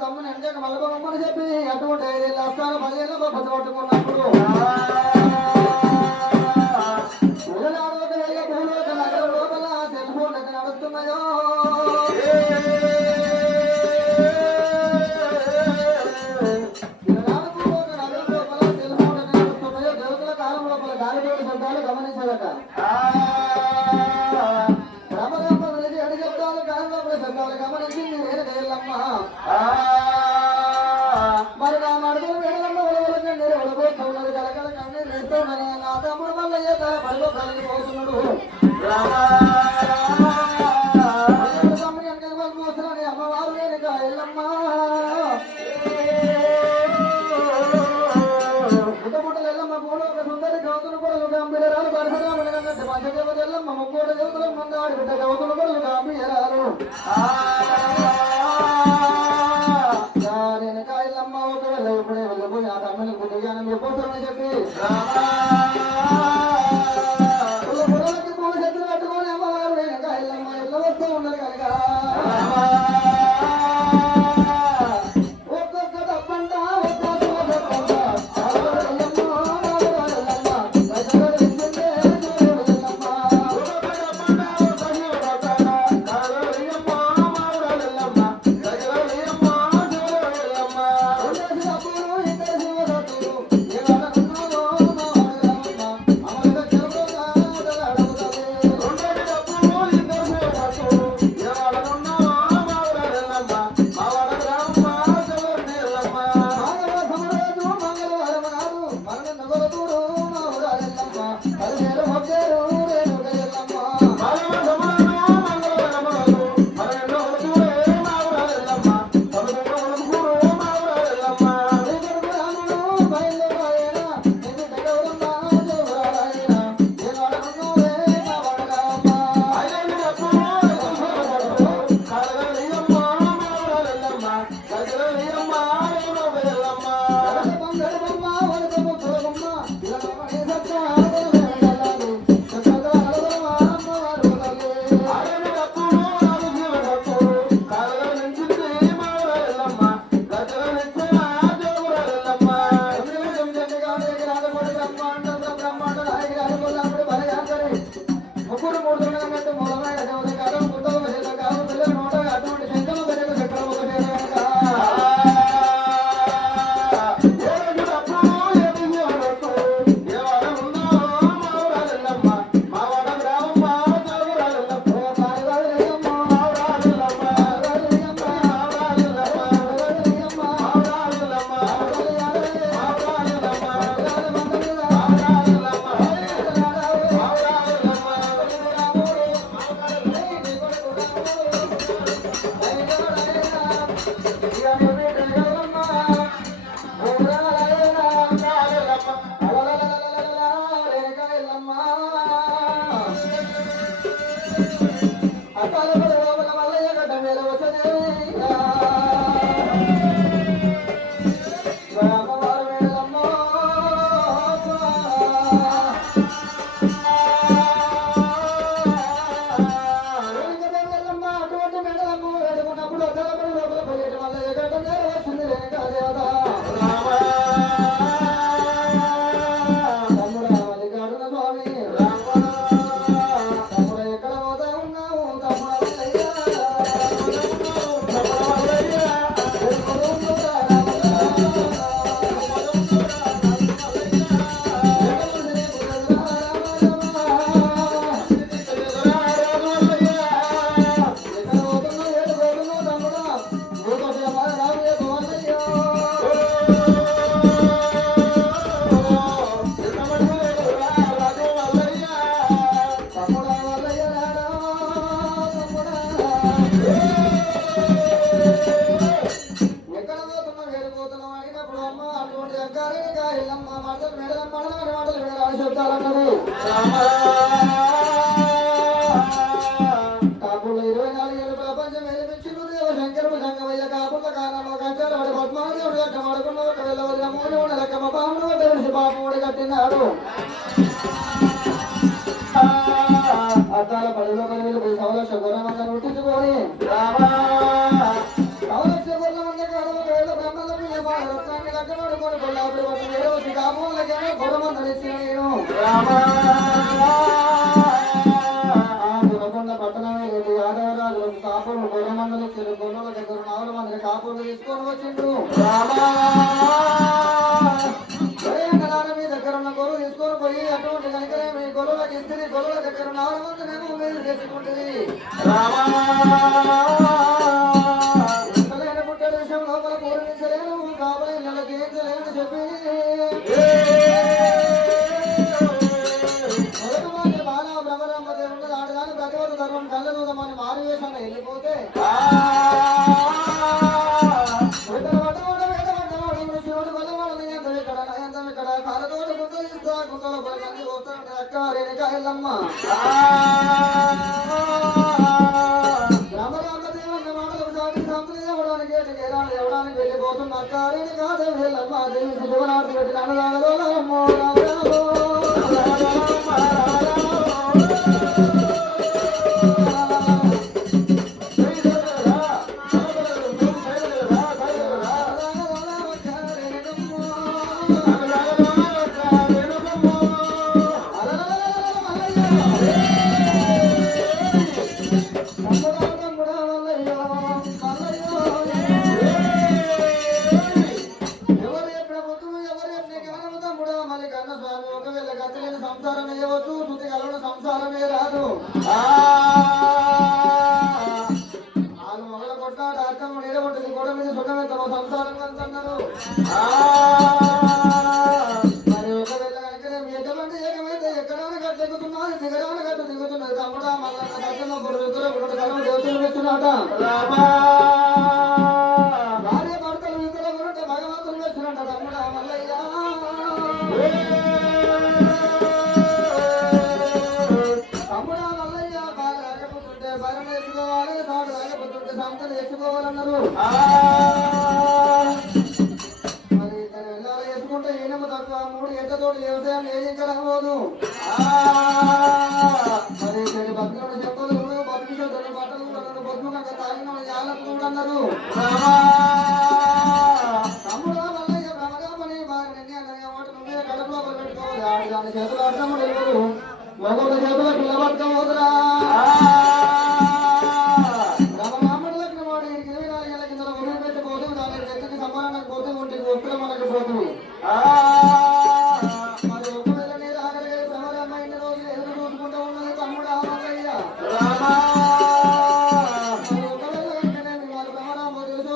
తమ్ముని ఎంజక మలబొమ్మని చెప్పి అటువంటి 5 లక్షల 10 ఏళ్ళ పట్టుకున్నప్పుడు గమనించదట రామరామ విలిచి అడి చెప్తాను కారణప్పుడు శబ్దాలు గమనించింది రేణుకయ్యమ్మ మరి నా మడుగులు వేడలమ్మ ఉడవలకి నేను ఉడబోతున్నది కలకల కన్నీరు వేస్తున్నాను నా తమ్ముడు మల్లయ్య తన పడిలో కలిగిపోతున్నాడు తమ్ముడు వెనక పోతున్నాడు అమ్మవారు రేణుకయ్యమ్మ పుట్టపుట్టలు ఎల్లమ్మ కూడా ఒక సుందరి గౌతులు కూడా గంభీరాలు పరశురాముడు కన్నట్టు పంచదేవత ఎల్లమ్మ ముక్కోట దేవతలు మందాడి బిడ్డ గౌతులు కూడా గంభీరాలు రేణుకయ్యమ్మ ఒకవేళ ఇప్పుడే వెళ్ళిపోయి ఆ తమ్ముని గుడ్డిగానం చెప్పొస్తామని చెప్పి పుల్లపురలకి పూల చేతులు కట్టుకొని అమ్మవారు రేణుకయ్యమ్మ ఎల్ల వస్తూ ఉన్నారు కనుక అద్దాల పడిలో కలిగి సవల శుభ్రమంగా నొట్టించుకొని పట్టణమే ఆడవరాజులకు కాపులు గొర్రెమందలు చెరు గొర్రెల దగ్గర 4 మంది కాపులు తీసుకొని వచ్చిండు. మీ దగ్గర ఉన్న గొర్రెలు తీసుకొని పోయి అటువంటి కనుకనే మీ గొర్రెల ఇద్దరి గొడవల దగ్గర నాలుగు మీరు చేసుకుంటుంది పుట్టిన విషయం లోపల పూరించలేను కాబోయే నెలకి ఏం చేయలేని చెప్పి మొదటి బాల బ్రహ్మరామ దేవుడు ఆడదాని ప్రతివత ధర్మం కళ్ళదూదమని మారువేషంలో వెళ్ళిపోతే కాలతోటి గుంతలో పలకండి వస్తానంటే అక్క రేణుకా ఎల్లమ్మ రామరామదేవన్న మాటలకు సాటి సంతులు ఇవ్వడానికి ఇవ్వడానికి వెళ్ళిపోతున్న అక్క రేణుకా ఎల్లమ్మ దేవి శుభనాథి పెట్టిన అన్నదానలో అమ్మో రామరామో సంసారం వేయవచ్చు శుద్ధి కలవడం సంసారమే రాదు వాళ్ళు మొగల కొట్టాడు అర్థం నిలబొట్టింది గోడ మీద సుఖమే తమ సంసారం అంటున్నారు మరి ఒకవేళ కనుక మీ ఎటువంటి ఏకమైతే ఎక్కడైనా గట్టు దిగుతున్నది దిగడానికి గట్టు దిగుతున్నది తమ్ముడా మళ్ళీ సత్యంలో కలవ దేవతలు పెట్టినాట భార్య భర్తలు ఇద్దరు గురుంటే భగవంతులు పెట్టినట్ట తమ్ముడా మల్లయ్య సంతలు వేసుకోవాలన్నారు మరి వెళ్ళాలి వేసుకుంటే ఈయనము తక్కువ 3 గంటలతోటి వ్యవసాయం వేయించకపోదు మరి భక్తులను చెప్పలు బతుకు బట్టలు బతుకు తాగిన జాలకు కూడా అన్నారు తమ్ముడు మల్లయ్య బ్రహ్మగామని బాగా మాట నువ్వే కడుపులో పెట్టుకోవాలి దాని చేతులు అర్థం లేదు మగొక చేతుల పిల్ల పట్టుకోవద్దురా మరి ఒకవేళ నేను ఆఖరి ప్రమాదమైన రోజులు ఎదురు చూసుకుంటూ ఉన్నది తమ్ముడు ఆమయ్య ఒకవేళ వారి ప్రమాదం తెలుసో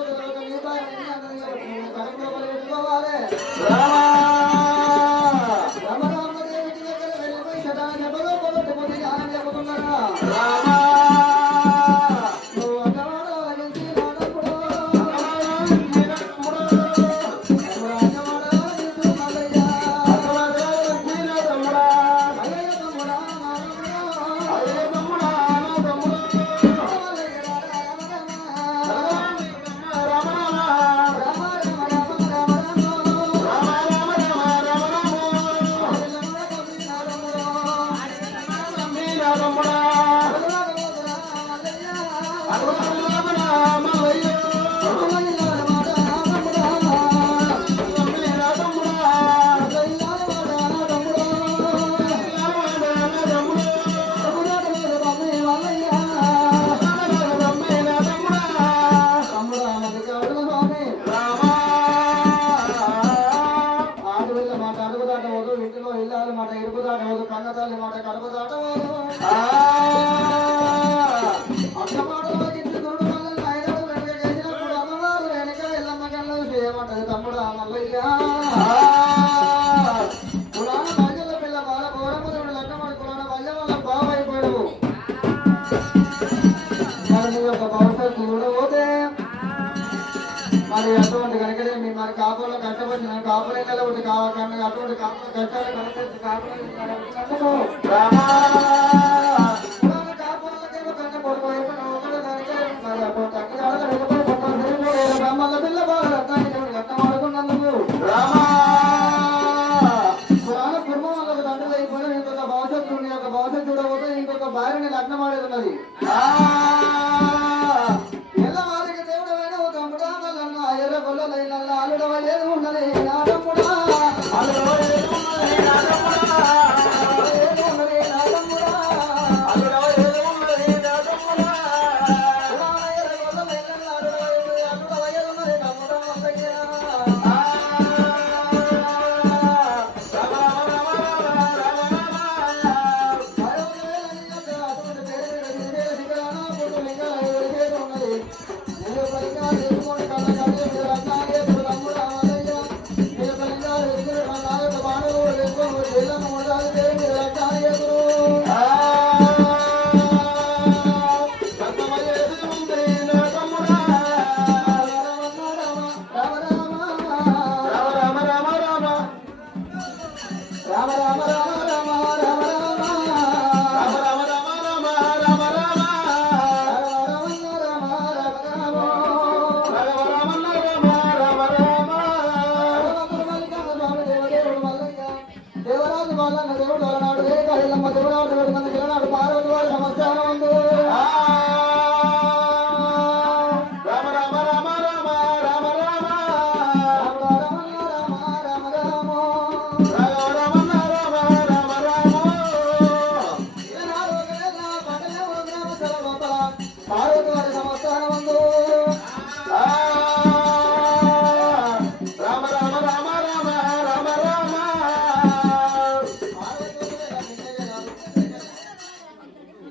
కడుపులో పెట్టుకోవాలి రామరామదేవికి దగ్గర వెళ్ళిపోయి శతాన చెప్పలో పొగట్టుకుని ధ్యానం చెప్పుకున్నారా మాట ఇరుపు దాటవదు కన్నతల్లి మాట కడుపు దాటవదు అక్క మాటలో గిట్టుకుడు మళ్ళీ ఐదారు వెనక చేసినప్పుడు అమ్మవారు వెనక ఎల్లమ్మ కళ్ళు చేయమంటది తమ్ముడు మల్లయ్య పురాణ భాగ్యుల పిల్ల బాల గౌరమ్మదేవుడు లగ్గమడి పురాణ భాగ్యం వల్ల బావైపోయావు మరి నీ యొక్క భవిష్యత్తు చూడబోతే మరి అటువంటి కనుకనే మీ మరి కాపులో కష్టపడిన కాపులే ఒకటి కాకుండా అటువంటి కాపుల కష్టాలు కనపడి కాపులకేమో కన్న కొడుకు మరి అప్పుడు బ్రహ్మల పిల్ల బాగా రత్నానికి కట్టమాడుకున్నందుకు పురాణ కుర్మం వాళ్ళకు తండ్రి అయిపోయిన ఇంకొక భవిష్యత్తు నీ యొక్క భవిష్యత్తు చూడబోతే ఇంకొక భార్యని లగ్నం ఆడేది ఉన్నది అల్లుడవలేదు ఉన్నది నాదమ్ముడా అల్లుడవలేదు ఉన్నది నాదమ్ముడా అల్లుడవలేదు ఉన్నది నాదమ్ముడా అల్లుడవలేదు ఉన్నది తమ్ముడా మల్లయ్య పార్వతి వారి సంస్థానం